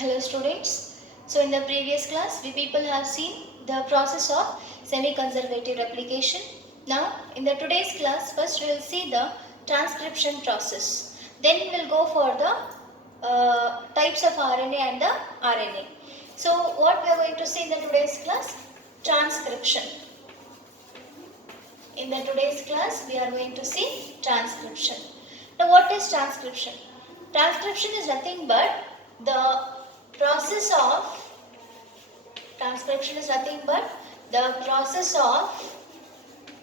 Hello students. So in the previous class we people have seen the process of semi-conservative replication. Now in the today's class first we will see the transcription process. Then we will go for the types of RNA and the RNA. So what we are going to see in the today's class? Transcription. In the today's class we are going to see transcription. Now what is transcription? Transcription is nothing but the process of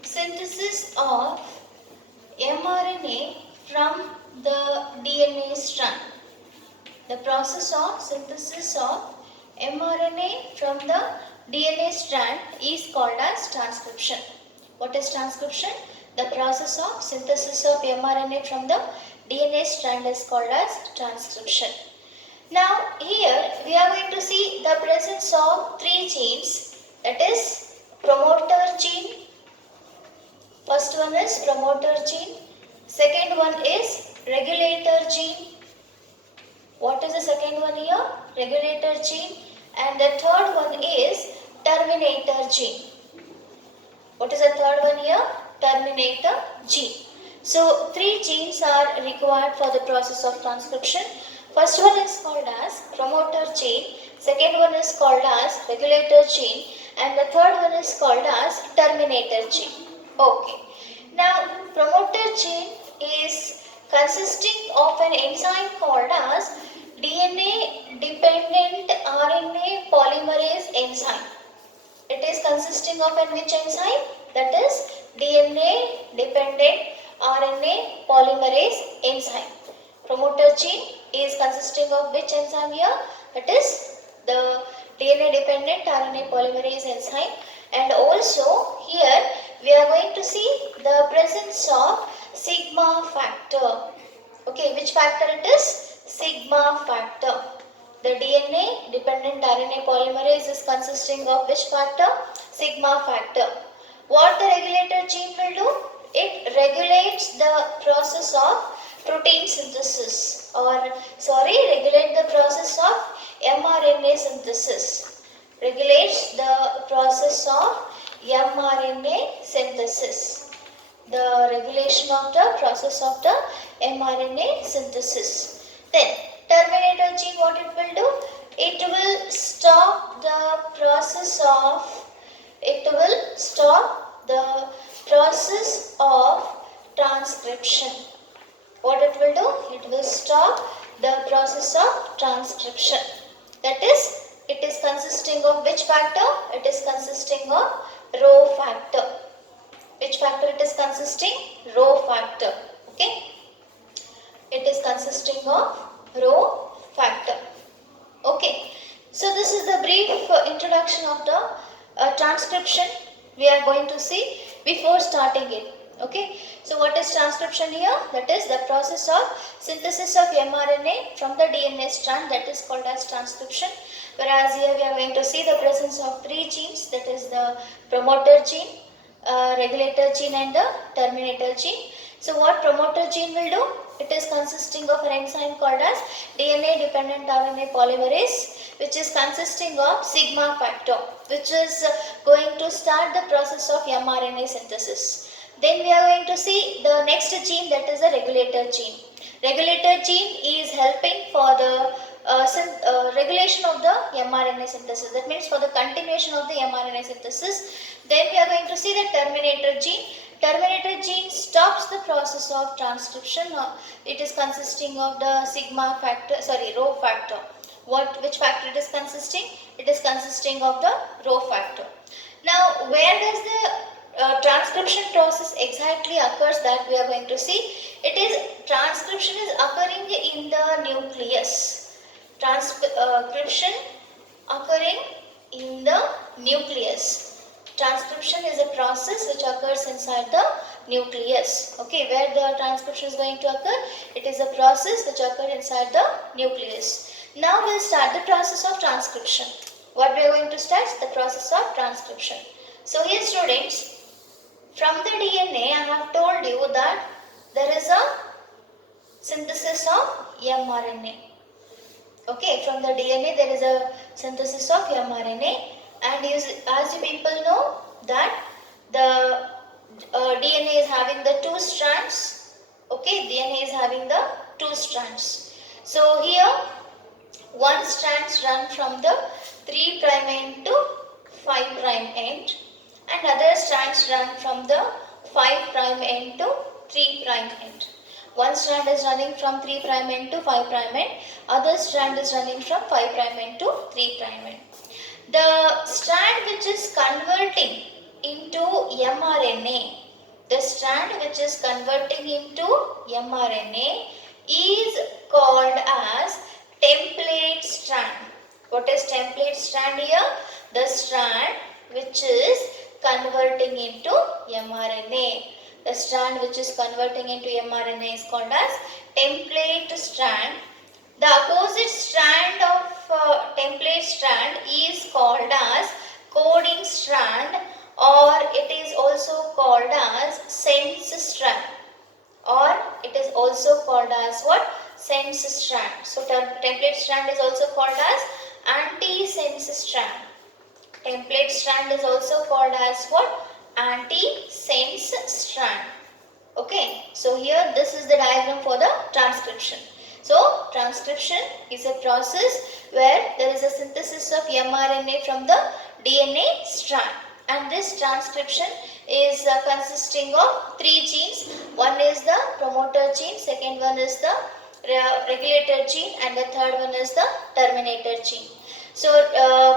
synthesis of mRNA from the DNA strand. The process of synthesis of mRNA from the DNA strand is called as transcription. What is transcription? The process of synthesis of mRNA from the DNA strand is called as transcription. Now here we are going to see the presence of three genes, that is promoter gene. First one is promoter gene. Second one is regulator gene. What is the second one here? Regulator gene. And the third one is terminator gene. What is the third one here? Terminator gene. So three genes are required for the process of transcription. First one is called as promoter gene, second one is called as regulator gene, and the third one is called as terminator gene. Okay. Now promoter gene is consisting of an enzyme called as DNA dependent RNA polymerase enzyme. It is consisting of an which enzyme? That is DNA dependent RNA polymerase enzyme. Promoter gene is consisting of which enzyme here? That is the DNA dependent RNA polymerase enzyme. And also here we are going to see the presence of sigma factor. Okay, which factor it is? Sigma factor. The DNA dependent RNA polymerase is consisting of which factor? Sigma factor. What the regulator gene will do? It regulates the process of protein synthesis regulate the process of mRNA synthesis. Regulates the process of mRNA synthesis. The regulation of the process of the mRNA synthesis. Then terminator gene, what it will do? It will stop the process of transcription. What it will do? It will stop the process of transcription. That is, it is consisting of which factor? It is consisting of rho factor. Which factor it is consisting? Rho factor. Okay. It is consisting of rho factor. Okay. So this is the brief introduction of the transcription we are going to see before starting it. Okay, so what is transcription here? That is the process of synthesis of mRNA from the DNA strand, that is called as transcription. Whereas here we are going to see the presence of three genes, that is the promoter gene, regulator gene and the terminator gene. So what promoter gene will do? It is consisting of an enzyme called as DNA dependent RNA polymerase, which is consisting of sigma factor, which is going to start the process of mRNA synthesis. Then we are going to see the next gene, that is the regulator gene. Regulator gene is helping for the regulation of the mRNA synthesis. That means for the continuation of the mRNA synthesis. Then we are going to see the terminator gene. Terminator gene stops the process of transcription. It is consisting of the rho factor. Which factor it is consisting? It is consisting of the rho factor. Now, where does the transcription process exactly occurs, that we are going to see? Transcription is occurring in the nucleus. Transcription occurring in the nucleus. Transcription is a process which occurs inside the nucleus. Okay, where the transcription is going to occur? It is a process which occurs inside the nucleus. Now we'll start the process of transcription. What we are going to start? The process of transcription. So here students, from the DNA I have told you that there is a synthesis of mRNA. Okay, from the DNA there is a synthesis of mRNA, and as you people know that the DNA is having the two strands. Okay, DNA is having the two strands. So here one strands run from the 3' end to 5' end, and other strands run from the 5' end to 3' end. One strand is running from 3' end to 5' end, other strand is running from 5' end to 3' end. The strand which is converting into mRNA, the strand which is converting into mRNA is called as template strand. What is template strand here? The strand which is converting into mRNA. The strand which is converting into mRNA is called as template strand. The opposite strand of template strand is called as coding strand, or it is also called as sense strand, or it is also called as what? Sense strand. So template strand is also called as anti-sense strand. Template strand is also called as what? Anti-sense strand. Okay, so here this is the diagram for the transcription. So transcription is a process where there is a synthesis of mRNA from the DNA strand, and this transcription is consisting of 3 genes. One is the promoter gene, second one is the regulator gene, and the third one is the terminator gene. So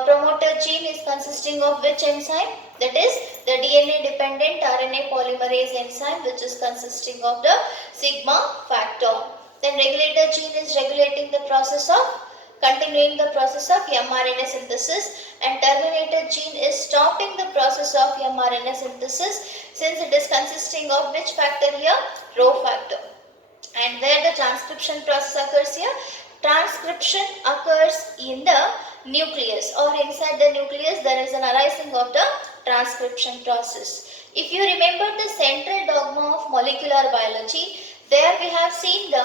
promoter gene is consisting of which enzyme? That is the DNA dependent RNA polymerase enzyme, which is consisting of the sigma factor. Then regulator gene is regulating the process of continuing the process of mRNA synthesis, and terminator gene is stopping the process of mRNA synthesis, since it is consisting of which factor here? Rho factor. And where the transcription process occurs here? Transcription occurs in the nucleus, or inside the nucleus there is an arising of the transcription process. If you remember the central dogma of molecular biology, there we have seen the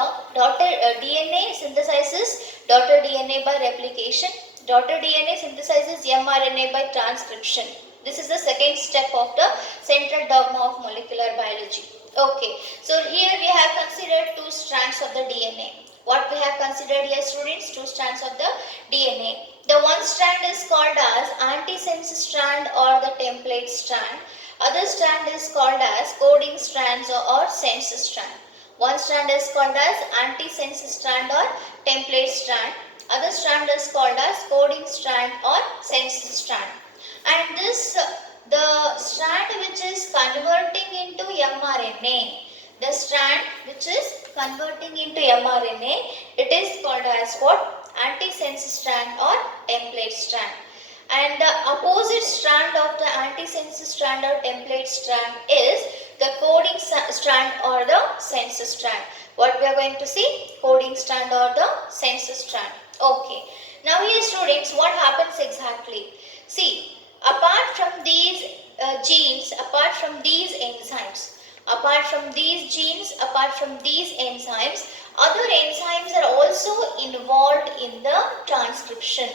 DNA synthesizes daughter DNA by replication, daughter DNA synthesizes mRNA by transcription. This is the second step of the central dogma of molecular biology. Okay, so here we have considered two strands of the DNA. What we have considered here, students? Two strands of the DNA. The one strand is called as antisense strand or the template strand. Other strand is called as coding strands or sense strand. One strand is called as antisense strand or template strand. Other strand is called as coding strand or sense strand. And this, the strand which is converting into mRNA, the strand which is converting into mRNA, it is called as what? Antisense strand or template strand. And the opposite strand of the antisense strand or template strand is the coding strand or the sense strand. What we are going to see? Coding strand or the sense strand. Okay. Now here, students, what happens exactly? See, apart from these genes, apart from these enzymes, apart from these genes, apart from these enzymes, other enzymes are also involved in the transcription.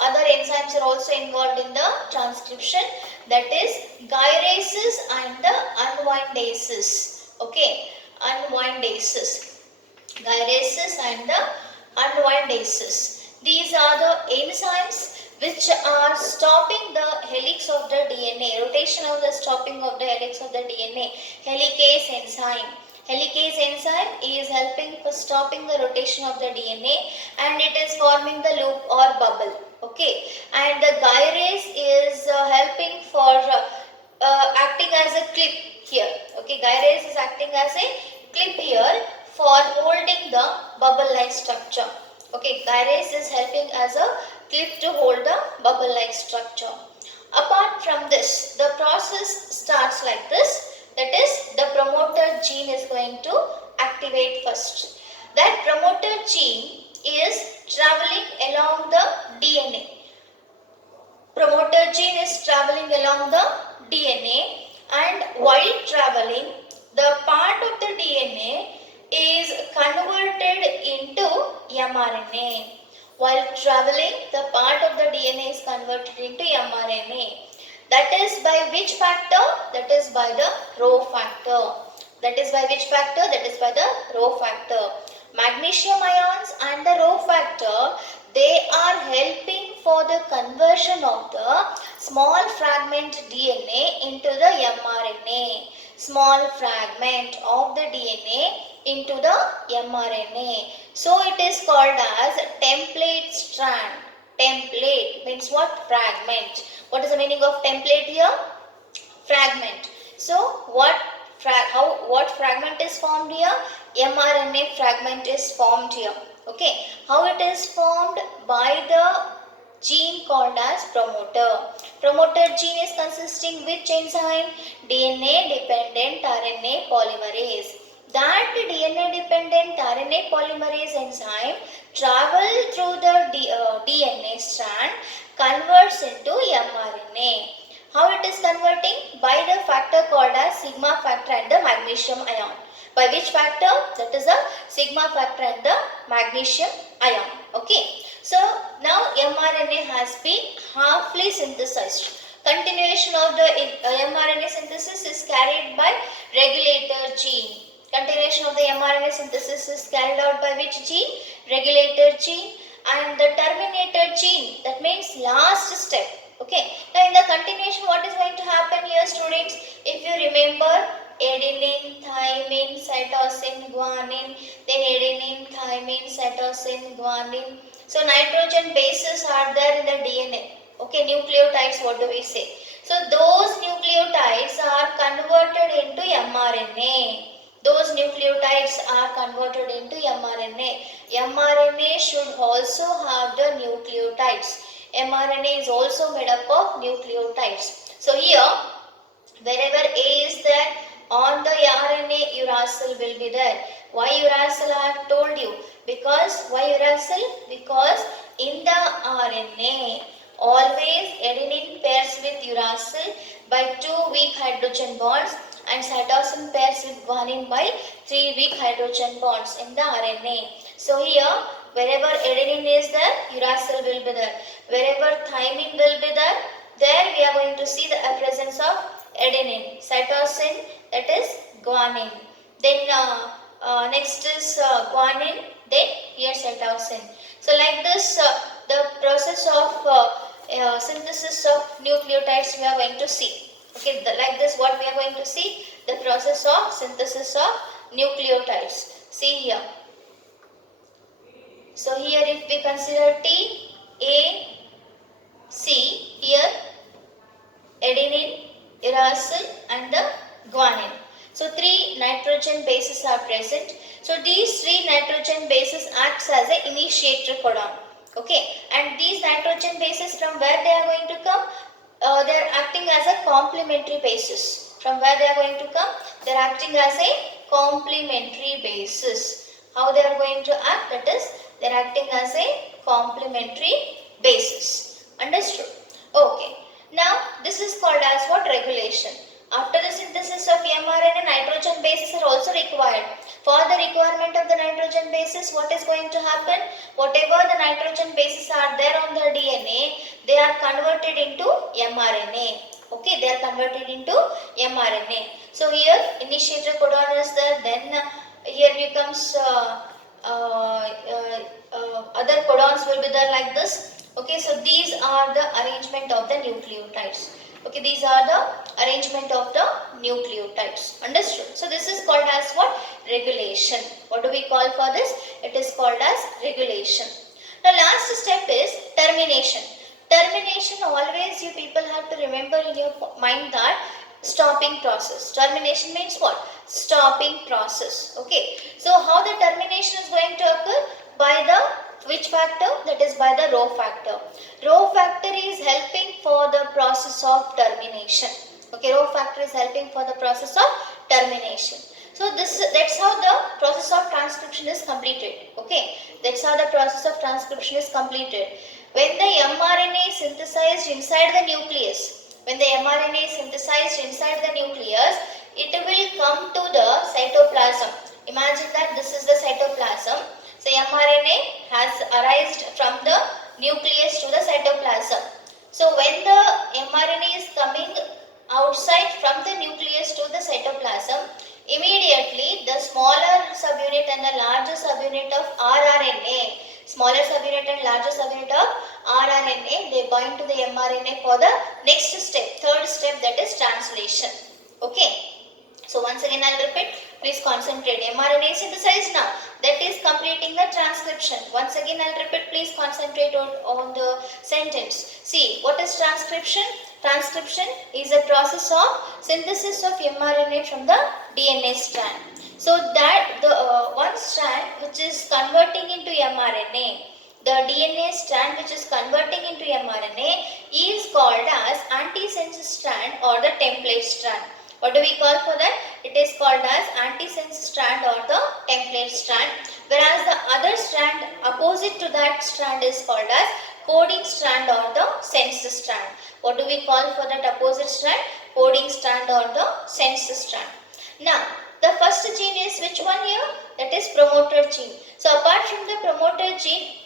Other enzymes are also involved in the transcription, that is gyrases and the unwindases. Okay, unwindases. Gyrases and the unwindases. These are the enzymes which are stopping the helix of the DNA, rotation of the stopping of the helix of the DNA, helicase enzyme. Helicase enzyme is helping for stopping the rotation of the DNA, and it is forming the loop or bubble. Okay, and the gyrase is helping for acting as a clip here. Okay, gyrase is acting as a clip here for holding the bubble-like structure. Okay, gyrase is helping as a clip to hold the bubble-like structure. Apart from this, the process starts like this. That is, the promoter gene is going to activate first. That promoter gene is traveling along the DNA. Promoter gene is traveling along the DNA, and while traveling, the part of the DNA is converted into mRNA. While traveling, the part of the DNA is converted into mRNA. That is by which factor? That is by the rho factor. That is by which factor? That is by the rho factor. Magnesium ions and the rho factor, they are helping for the conversion of the small fragment DNA into the mRNA. Small fragment of the DNA into the mRNA. So it is called as template strand. Template means what? Fragment. What is the meaning of template here? Fragment. So what fragment is formed here? mRNA fragment is formed here. Okay. How it is formed? By the gene called as promoter. Promoter gene is consisting which enzyme? DNA dependent RNA polymerase. That DNA dependent RNA polymerase enzyme travel through the DNA strand, converts into mRNA. How it is converting? By the factor called as sigma factor and the magnesium ion. By which factor? That is the sigma factor and the magnesium ion. Okay. So now mRNA has been halfly synthesized. Continuation of the mRNA synthesis is carried by regulator gene. Continuation of the mRNA synthesis is carried out by which gene? Regulator gene. And the terminator gene, that means last step. Okay. Now in the continuation, what is going to happen here, students? If you remember, adenine, thymine, cytosine, guanine, then adenine, thymine, cytosine, guanine. So nitrogen bases are there in the DNA. Okay, nucleotides, what do we say? So those nucleotides are converted into mRNA. Those nucleotides are converted into mRNA. mRNA should also have the nucleotides. mRNA is also made up of nucleotides. So here, wherever A is there, on the RNA, uracil will be there. Why uracil I have told you? Because, why uracil? Because in the RNA, always adenine pairs with uracil by 2 weak hydrogen bonds and cytosine pairs with guanine by 3 weak hydrogen bonds in the RNA. So here, wherever adenine is there, uracil will be there. Wherever thymine will be there, there we are going to see the presence of adenine. Cytosine, that is guanine. Then next is guanine, then here cytosine. So like this, the process of synthesis of nucleotides we are going to see. Okay, like this what we are going to see, the process of synthesis of nucleotides. See here. So here if we consider T, A, C, here adenine, uracil and the guanine. So 3 nitrogen bases are present. So these 3 nitrogen bases acts as an initiator codon. Okay, and these nitrogen bases, from where they are going to come? They are acting as a complementary basis. From where they are going to come? They are acting as a complementary basis. How they are going to act? That is, they are acting as a complementary basis. Understood? Okay. Now, this is called as what? Regulation. After the synthesis of mRNA, nitrogen bases are also required. For the requirement of the nitrogen bases, what is going to happen? Whatever the nitrogen bases are there on the DNA, they are converted into mRNA. Okay, they are converted into mRNA. So here, initiator codon is there. Then here becomes other codons will be there like this. Okay, so these are the arrangement of the nucleotides. Okay, these are the arrangement of the nucleotides. Understood? So this is called as what? Regulation. What do we call for this? It is called as regulation. The last step is termination. Termination, always you people have to remember in your mind that stopping process. Termination means what? Stopping process. Okay. So how the termination is going to occur? By the which factor? That is by the rho factor. Rho factor is helping for the process of termination. Okay, rho factor is helping for the process of termination. So that's how the process of transcription is completed. Okay, that's how the process of transcription is completed. When the mRNA is synthesized inside the nucleus, when the mRNA is synthesized inside the nucleus, it will come to the cytoplasm. Imagine that this is the cytoplasm. So mRNA has arisen from the nucleus to the cytoplasm. So when the mRNA is coming outside from the nucleus to the cytoplasm, immediately the smaller subunit and the larger subunit of rRNA, smaller subunit and larger subunit of rRNA, they bind to the mRNA for the next step, third step, that is translation. Okay. So once again I will repeat, please concentrate. mRNA is synthesized now, that is completing the transcription. Once again I will repeat, please concentrate on the sentence. See, what is transcription? Transcription is a process of synthesis of mRNA from the DNA strand. So that the one strand which is converting into mRNA, the DNA strand which is converting into mRNA is called as antisense strand or the template strand. What do we call for that? It is called as antisense strand or the template strand, whereas the other strand opposite to that strand is called as coding strand or the sense strand. What do we call for that opposite strand? Coding strand or the sense strand. Now, the first gene is which one here? That is promoter gene. So, apart from the promoter gene,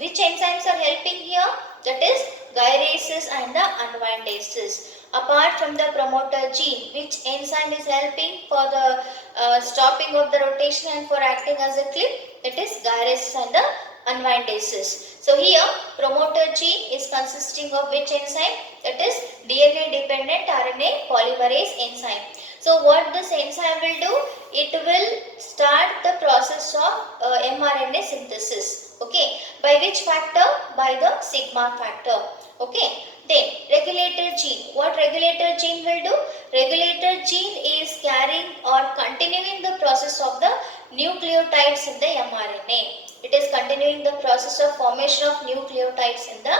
which enzymes are helping here? That is gyrases and the unwindases. Apart from the promoter gene, which enzyme is helping for the stopping of the rotation and for acting as a clip? That is gyrases and the unwindases. So here promoter gene is consisting of which enzyme? That is DNA dependent RNA polymerase enzyme. So what this enzyme will do? It will start the process of mRNA synthesis. Okay. By which factor? By the sigma factor. Okay. Then regulator gene. What regulator gene will do? Regulator gene is carrying or continuing the process of the nucleotides in the mRNA. It is continuing the process of formation of nucleotides in the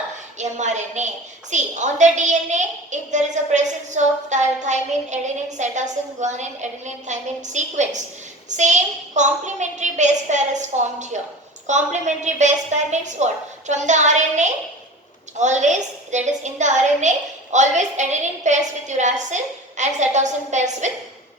mRNA. See, on the DNA, if there is a presence of thymine, adenine, cytosine, guanine, adenine, thymine sequence, same complementary base pair is formed here. Complementary base pair means what? From the RNA, always, that is in the RNA, always adenine pairs with uracil and cytosine pairs with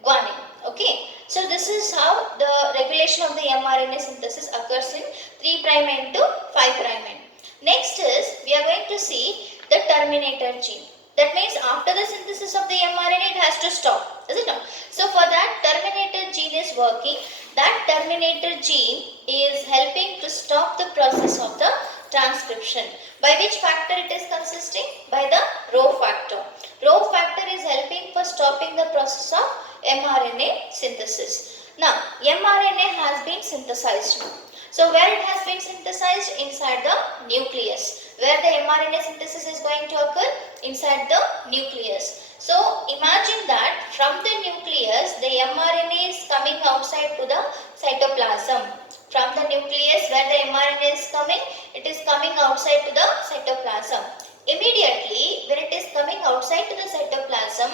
guanine. Okay. So this is how the regulation of the mRNA synthesis occurs in 3' end to 5' end. Next is, we are going to see the terminator gene. That means after the synthesis of the mRNA, it has to stop. Is it not? So for that, terminator gene is working. That terminator gene is helping to stop the process of the transcription. By which factor it is consisting? By the Rho factor. Rho factor is helping for stopping the process of mRNA synthesis. Now, mRNA has been synthesized. So, where it has been synthesized? Inside the nucleus. Where the mRNA synthesis is going to occur? Inside the nucleus. So, imagine that from the nucleus, the mRNA is coming outside to the cytoplasm. From the nucleus where the mRNA is coming, it is coming outside to the cytoplasm. Immediately, when it is coming outside to the cytoplasm,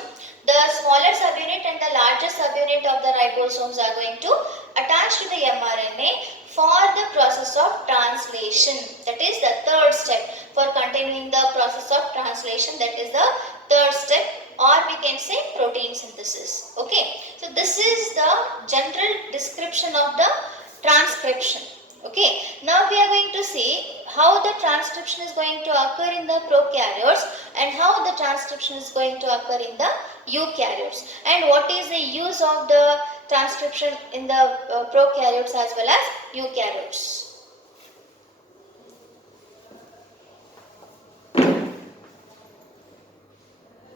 the smaller subunit and the larger subunit of the ribosomes are going to attach to the mRNA for the process of translation. That is the third step for continuing the process of translation. That is the third step, or we can say protein synthesis. Okay. So this is the general description of the transcription. Okay. Now we are going to see how the transcription is going to occur in the prokaryotes and how the transcription is going to occur in the eukaryotes, and what is the use of the transcription in the prokaryotes as well as eukaryotes.